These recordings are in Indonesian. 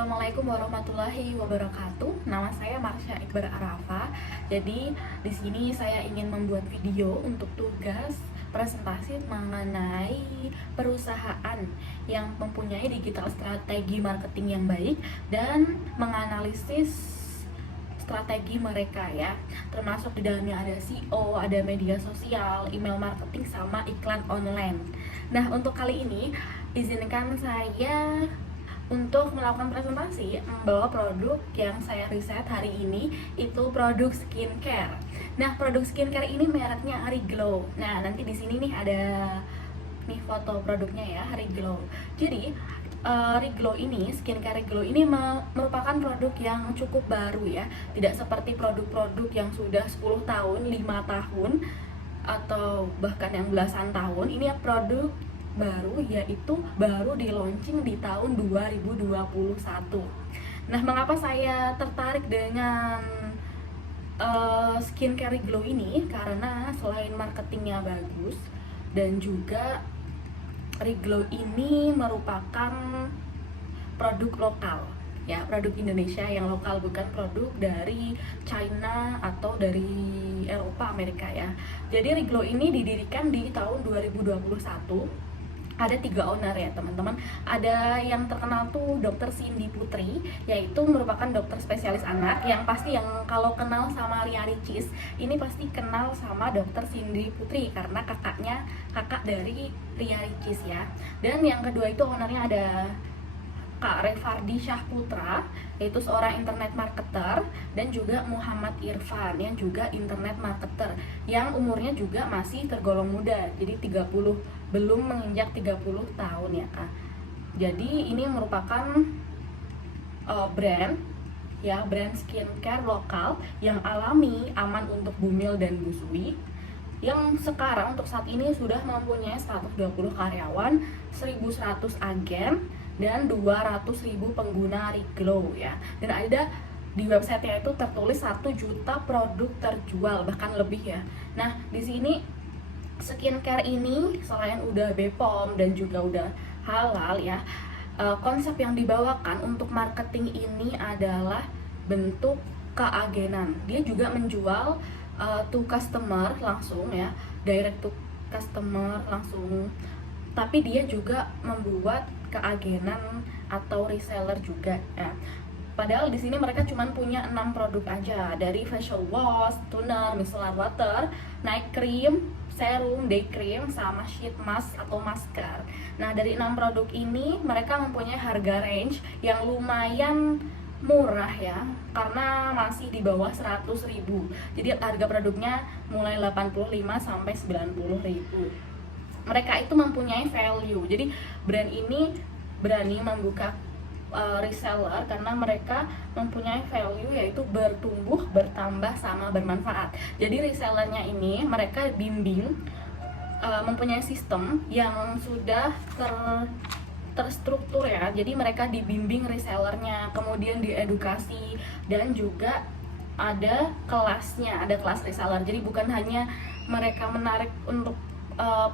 Assalamualaikum warahmatullahi wabarakatuh. Nama saya Marsha Iqbar Arafa. Jadi di sini saya ingin membuat video untuk tugas presentasi mengenai perusahaan yang mempunyai digital strategi marketing yang baik dan menganalisis strategi mereka ya, termasuk di dalamnya ada SEO, ada media sosial, email marketing, sama iklan online. Nah, untuk kali ini izinkan saya untuk melakukan presentasi membawa produk yang saya riset hari ini, itu produk skincare. Nah, produk skincare ini mereknya Ariglow. Nah, nanti di sini nih ada nih foto produknya ya, Ariglow. Jadi Ariglow ini, skincare Ariglow ini merupakan produk yang cukup baru ya. Tidak seperti produk-produk yang sudah 10 tahun, 5 tahun atau bahkan yang belasan tahun. Ini ya produk baru, yaitu baru di launching di tahun 2021. Nah, mengapa saya tertarik dengan skincare Glow ini? Karena selain marketingnya bagus dan juga Glow ini merupakan produk lokal ya, produk Indonesia yang lokal, bukan produk dari China atau dari Eropa, Amerika ya. Jadi Glow ini didirikan di tahun 2021. Ada 3 owner ya teman-teman. Ada yang terkenal tuh Dr. Cindy Putri, yaitu merupakan dokter spesialis anak. Yang pasti yang kalau kenal sama Ria Ricis, ini pasti kenal sama Dr. Cindy Putri karena kakak dari Ria Ricis ya. Dan yang kedua itu ownernya ada Kak Revardi Syahputra, yaitu seorang internet marketer, dan juga Muhammad Irfan yang juga internet marketer yang umurnya juga masih tergolong muda, jadi 30, belum menginjak 30 tahun ya Kak. Jadi ini merupakan brand ya, brand skincare lokal yang alami, aman untuk bumil dan busui, yang sekarang untuk saat ini sudah mempunyai 120 karyawan, 1.100 agen, dan 200.000 pengguna Glow ya. Dan ada di websitenya itu tertulis 1 juta produk terjual, bahkan lebih ya. Nah, di sini skincare ini selain udah BPOM dan juga udah halal ya, konsep yang dibawakan untuk marketing ini adalah bentuk keagenan. Dia juga menjual to customer langsung ya, direct to customer langsung, tapi dia juga membuat keagenan atau reseller juga ya. Padahal di sini mereka cuma punya 6 produk aja, dari facial wash, toner, micellar water, night cream, serum, day cream, sama sheet mask atau masker. Nah, dari 6 produk ini mereka mempunyai harga range yang lumayan murah ya, karena masih di bawah 100.000. Jadi harga produknya mulai 85 sampai 90.000. Mereka itu mempunyai value. Jadi brand ini berani membuka reseller karena mereka mempunyai value, yaitu bertumbuh, bertambah, sama bermanfaat. Jadi resellernya ini mereka bimbing, mempunyai sistem yang sudah terstruktur ya. Jadi mereka dibimbing resellernya, kemudian diedukasi, dan juga ada kelasnya, ada kelas reseller. Jadi bukan hanya mereka menarik untuk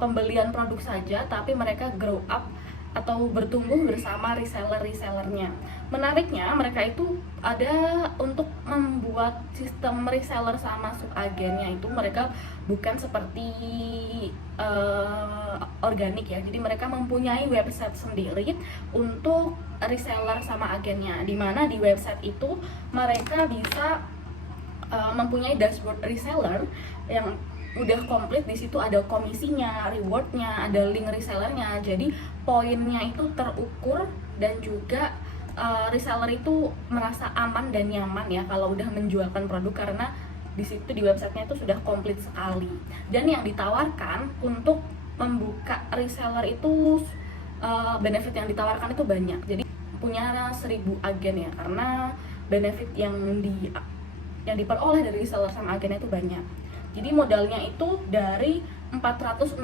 pembelian produk saja, tapi mereka grow up atau bertumbuh bersama resellernya. Menariknya mereka itu ada untuk membuat sistem reseller sama subagennya itu mereka bukan seperti organik ya. Jadi mereka mempunyai website sendiri untuk reseller sama agennya, dimana di website itu mereka bisa mempunyai dashboard reseller yang udah komplit. Di situ ada komisinya, rewardnya, ada link resellernya. Jadi poinnya itu terukur, dan juga reseller itu merasa aman dan nyaman ya kalau udah menjualkan produk, karena di situ di websitenya itu sudah komplit sekali. Dan yang ditawarkan untuk membuka reseller itu benefit yang ditawarkan itu banyak. Jadi punya 1.000 agen ya, karena benefit yang diperoleh dari reseller sama agennya itu banyak. Jadi modalnya itu dari 460.000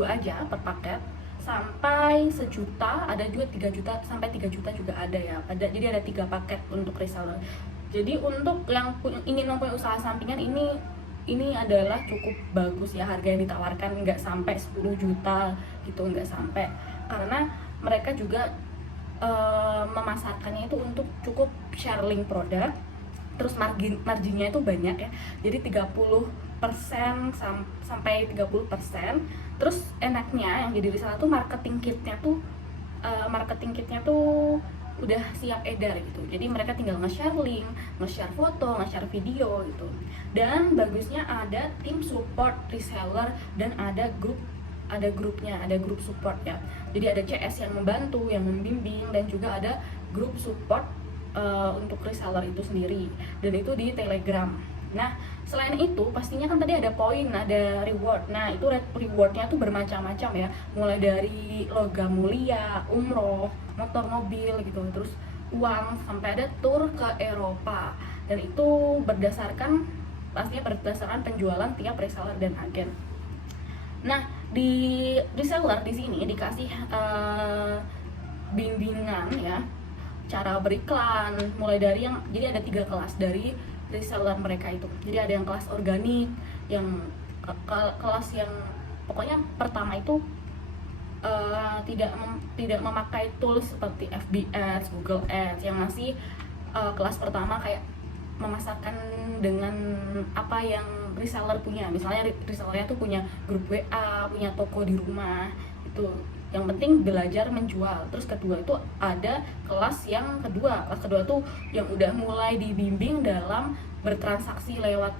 aja per paket sampai 1 juta, ada juga 3 juta sampai 3 juta juga ada ya. Jadi ada 3 paket untuk reseller. Jadi untuk yang ingin mempunyai usaha sampingan ini adalah cukup bagus ya, harga yang ditawarkan nggak sampai 10 juta gitu, nggak sampai, karena mereka juga memasarkannya itu untuk cukup sharing produk, terus marginnya itu banyak ya, jadi 30% sampai 30%. Terus enaknya yang jadi reseller tuh marketing kitnya tuh udah siap edar gitu, jadi mereka tinggal nge-share link, nge-share foto, nge-share video gitu. Dan bagusnya ada tim support reseller dan ada grupnya, ada grup support ya. Jadi ada CS yang membantu, yang membimbing, dan juga ada grup support untuk reseller itu sendiri, dan itu di Telegram. Nah, selain itu pastinya kan tadi ada poin, ada reward. Nah, itu rewardnya tuh bermacam-macam ya, mulai dari logam mulia, umroh, motor, mobil gitu, terus uang, sampai ada tour ke Eropa. Dan itu pastinya berdasarkan penjualan tiap reseller dan agen. Nah, di reseller di sini dikasih bimbingan ya, cara beriklan, mulai dari jadi ada 3 kelas dari reseller mereka itu. Jadi ada yang kelas organik, yang kelas yang pokoknya pertama itu tidak memakai tools seperti FB Ads, Google Ads, yang masih kelas pertama kayak memasarkan dengan apa yang reseller punya. Misalnya resellernya tuh punya grup WA, punya toko di rumah, itu yang penting belajar menjual. Terus kedua itu ada kelas kedua tuh yang udah mulai dibimbing dalam bertransaksi lewat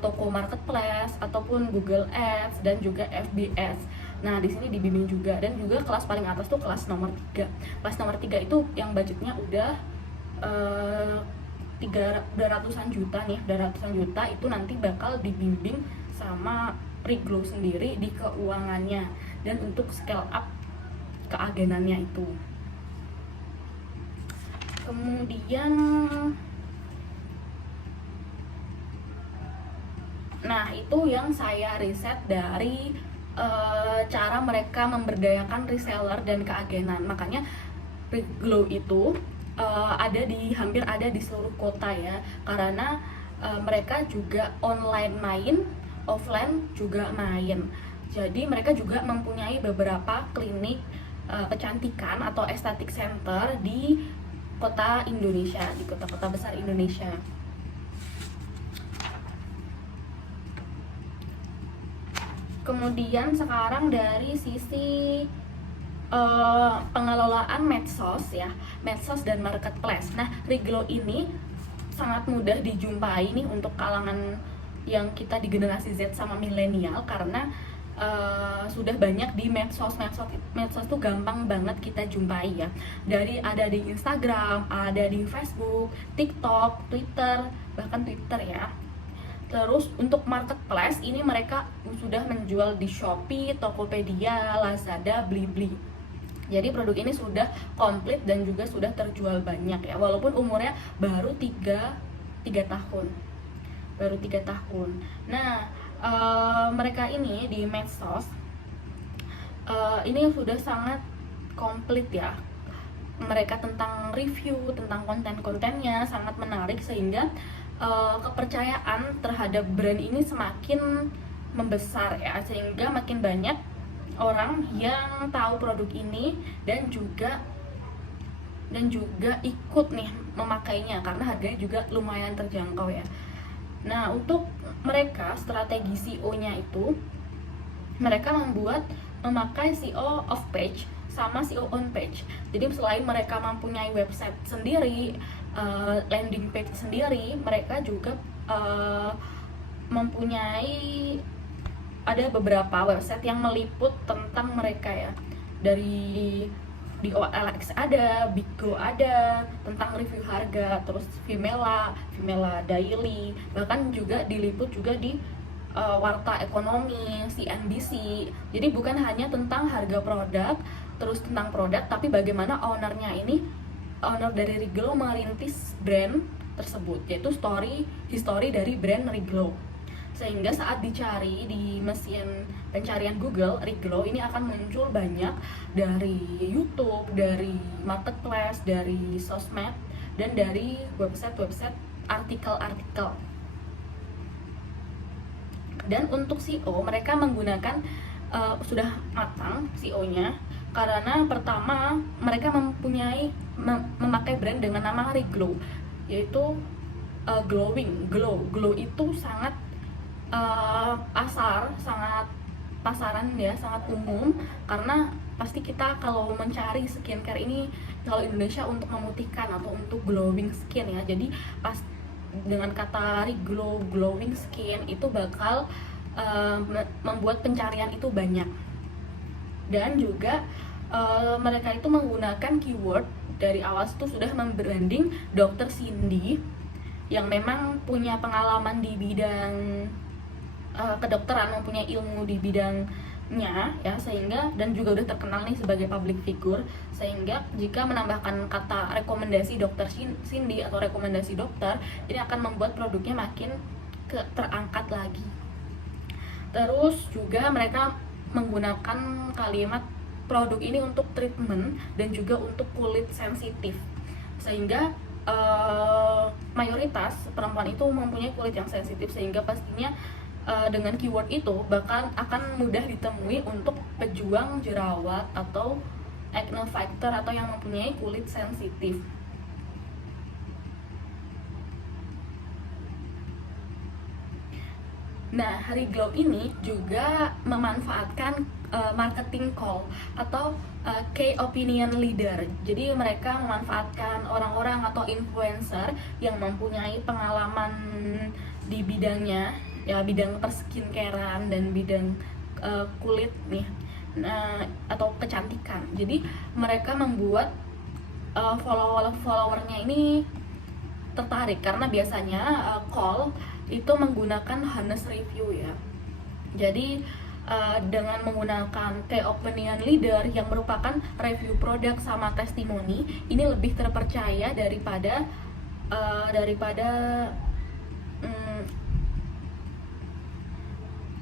toko marketplace ataupun Google Ads dan juga FB Ads. Nah, di sini dibimbing juga. Dan juga kelas paling atas tuh kelas nomor 3. Kelas nomor 3 itu yang budgetnya udah 300-an juta nih, 200-an juta, itu nanti bakal dibimbing sama Riglo sendiri di keuangannya dan untuk scale up keagenannya itu. Kemudian nah, itu yang saya riset dari cara mereka memberdayakan reseller dan keagenan. Makanya Riglo itu hampir ada di seluruh kota ya, karena mereka juga online main, offline juga main. Jadi mereka juga mempunyai beberapa klinik kecantikan atau estetik center di kota Indonesia, di kota-kota besar Indonesia. Kemudian sekarang dari sisi pengelolaan medsos ya, medsos dan marketplace. Nah, Riglo ini sangat mudah dijumpai nih untuk kalangan yang kita di generasi Z sama milenial, karena sudah banyak di medsos tuh gampang banget kita jumpai ya. Ada di Instagram, ada di Facebook, TikTok, Twitter, bahkan Twitter ya. Terus untuk marketplace ini mereka sudah menjual di Shopee, Tokopedia, Lazada, Blibli. Jadi produk ini sudah komplit dan juga sudah terjual banyak ya, walaupun umurnya baru 3 tahun. Baru 3 tahun. Nah, mereka ini di medsos ini sudah sangat komplit ya. Mereka tentang review, tentang konten-kontennya sangat menarik, sehingga kepercayaan terhadap brand ini semakin membesar ya, sehingga makin banyak orang yang tahu produk ini dan juga ikut nih memakainya, karena harganya juga lumayan terjangkau ya. Nah, untuk mereka strategi SEO-nya itu mereka memakai SEO off page sama SEO on page. Jadi selain mereka mempunyai website sendiri, landing page sendiri, mereka juga mempunyai ada beberapa website yang meliput tentang mereka ya. Di OLX ada, Bigo ada, tentang review harga, terus Vimela Daily, bahkan juga diliput juga di Warta Ekonomi, CNBC. Jadi bukan hanya tentang harga produk, terus tentang produk, tapi bagaimana owner dari Riglo merintis brand tersebut, yaitu history dari brand Riglo. Sehingga saat dicari di mesin pencarian Google, Riglo ini akan muncul banyak dari YouTube, dari marketplace, dari sosmed, dan dari website artikel-artikel. Dan untuk SEO mereka menggunakan sudah matang SEO-nya, Karena pertama mereka memakai brand dengan nama Reglow, yaitu glow itu sangat sangat pasaran ya, sangat umum, karena pasti kita kalau mencari skincare ini kalau Indonesia untuk memutihkan atau untuk glowing skin ya, jadi pas dengan kata Reglow glowing skin itu bakal membuat pencarian itu banyak. Dan juga mereka itu menggunakan keyword dari awal itu sudah membranding Dr. Cindy yang memang punya pengalaman di bidang kedokteran, mempunyai ilmu di bidangnya ya, sehingga dan juga udah terkenal nih sebagai public figure, sehingga jika menambahkan kata rekomendasi Dr. Cindy atau rekomendasi dokter, ini akan membuat produknya makin terangkat lagi. Terus juga mereka menggunakan kalimat produk ini untuk treatment dan juga untuk kulit sensitif, sehingga mayoritas perempuan itu mempunyai kulit yang sensitif, sehingga pastinya dengan keyword itu akan mudah ditemui untuk pejuang jerawat atau acne fighter atau yang mempunyai kulit sensitif. Nah, Reglow ini juga memanfaatkan marketing call atau key opinion leader. Jadi mereka memanfaatkan orang-orang atau influencer yang mempunyai pengalaman di bidangnya, ya bidang perskincarean dan bidang kulit nih, atau kecantikan. Jadi mereka membuat followernya ini tertarik, karena biasanya call itu menggunakan honest review ya. Jadi dengan menggunakan key opinion leader yang merupakan review produk sama testimoni, ini lebih terpercaya daripada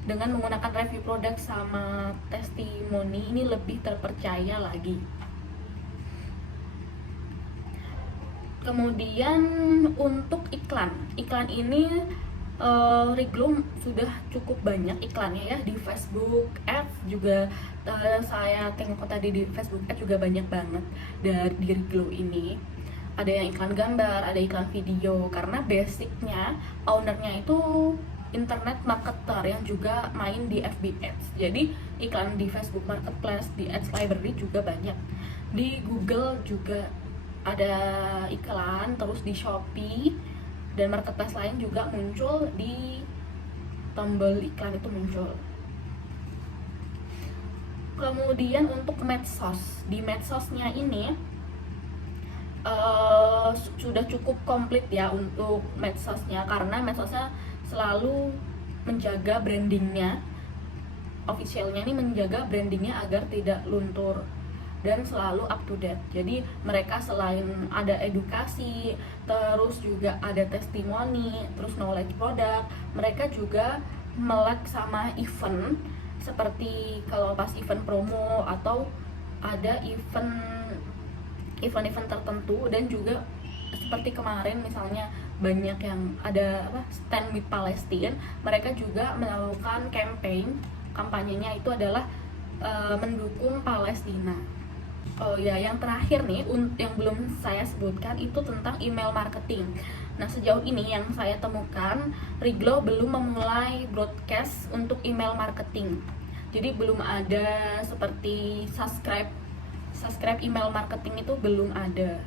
dengan menggunakan review produk sama testimoni, ini lebih terpercaya lagi. Kemudian untuk iklan ini Reglow sudah cukup banyak iklannya ya, di Facebook Ads juga. Saya tengok tadi di Facebook Ads juga banyak banget dari Reglow ini. Ada yang iklan gambar, ada iklan video, karena basicnya ownernya itu internet marketer yang juga main di FB Ads. Jadi iklan di Facebook Marketplace, di Ads Library juga banyak. Di Google juga ada iklan, terus di Shopee dan marketplace lain juga muncul, di tombol iklan itu muncul. Kemudian untuk medsos, di medsosnya ini sudah cukup komplit ya untuk medsosnya, karena medsosnya selalu menjaga brandingnya, officialnya ini menjaga brandingnya agar tidak luntur dan selalu up to date. Jadi mereka selain ada edukasi, terus juga ada testimoni, terus knowledge produk, mereka juga melek sama event, seperti kalau pas event promo atau ada event tertentu. Dan juga seperti kemarin misalnya banyak yang ada Stand with Palestine, mereka juga melakukan kampanyenya itu adalah mendukung Palestina. Oh ya, yang terakhir nih, yang belum saya sebutkan itu tentang email marketing. Nah, sejauh ini yang saya temukan, Reglow belum memulai broadcast untuk email marketing. Jadi belum ada seperti subscribe email marketing, itu belum ada.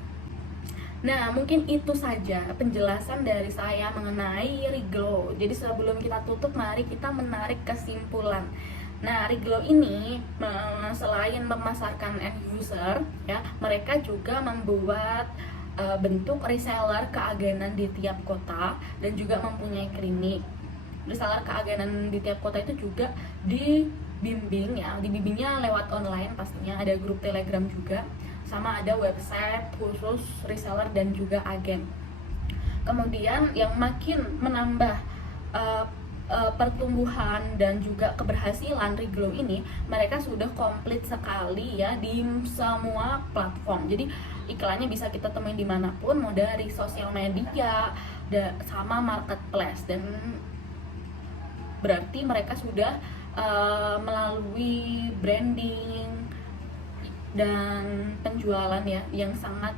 Nah, mungkin itu saja penjelasan dari saya mengenai Reglow. Jadi sebelum kita tutup, mari kita menarik kesimpulan. Nah, Reglow ini selain memasarkan end user ya, mereka juga membuat bentuk reseller keagenan di tiap kota dan juga mempunyai klinik. Reseller keagenan di tiap kota itu juga dibimbingnya lewat online, pastinya ada grup Telegram juga, sama ada website khusus reseller dan juga agen. Kemudian yang makin menambah pertumbuhan dan juga keberhasilan Reglow ini, mereka sudah komplit sekali ya di semua platform. Jadi iklannya bisa kita temuin dimanapun, mau dari sosial media sama marketplace. Dan berarti mereka sudah melalui branding dan penjualan ya yang sangat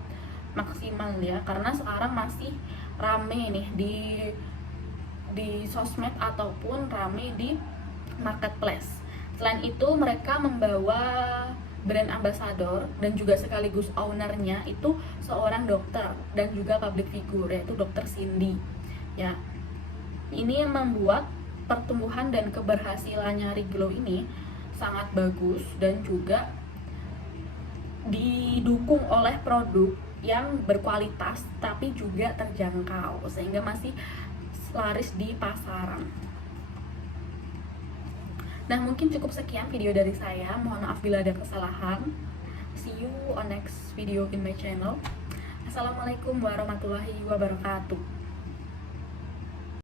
maksimal ya, karena sekarang masih rame nih di sosmed ataupun rame di marketplace. Selain itu mereka membawa brand ambassador dan juga sekaligus ownernya itu seorang dokter dan juga public figure, yaitu Dokter Cindy ya. Ini yang membuat pertumbuhan dan keberhasilannya Reglow ini sangat bagus dan juga didukung oleh produk yang berkualitas tapi juga terjangkau sehingga masih laris di pasaran. Nah, mungkin cukup sekian video dari saya. Mohon maaf bila ada kesalahan. See you on next video in my channel. Assalamualaikum warahmatullahi wabarakatuh.